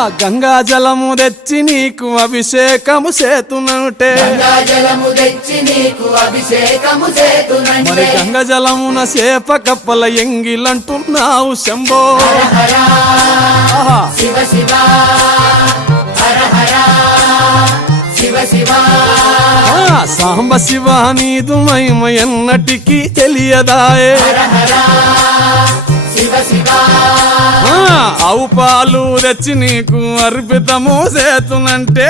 ఆ గంగా జలము తెచ్చి నీకు అభిషేకము జలము తెచ్చి నీకు అభిషేకము మరి చేతునంటే గంగ జలమున చేప కప్పల ఎంగిలంటున్నావు శంభో. శివ శివ హర హర శివ శివ. ఆ సాంబ శివ నీదు మహిమ ఎన్నటికీ తెలియదాయే. శివ శివ. ఆవు పాలు తెచ్చి నీకు అర్పితము చేతునంటే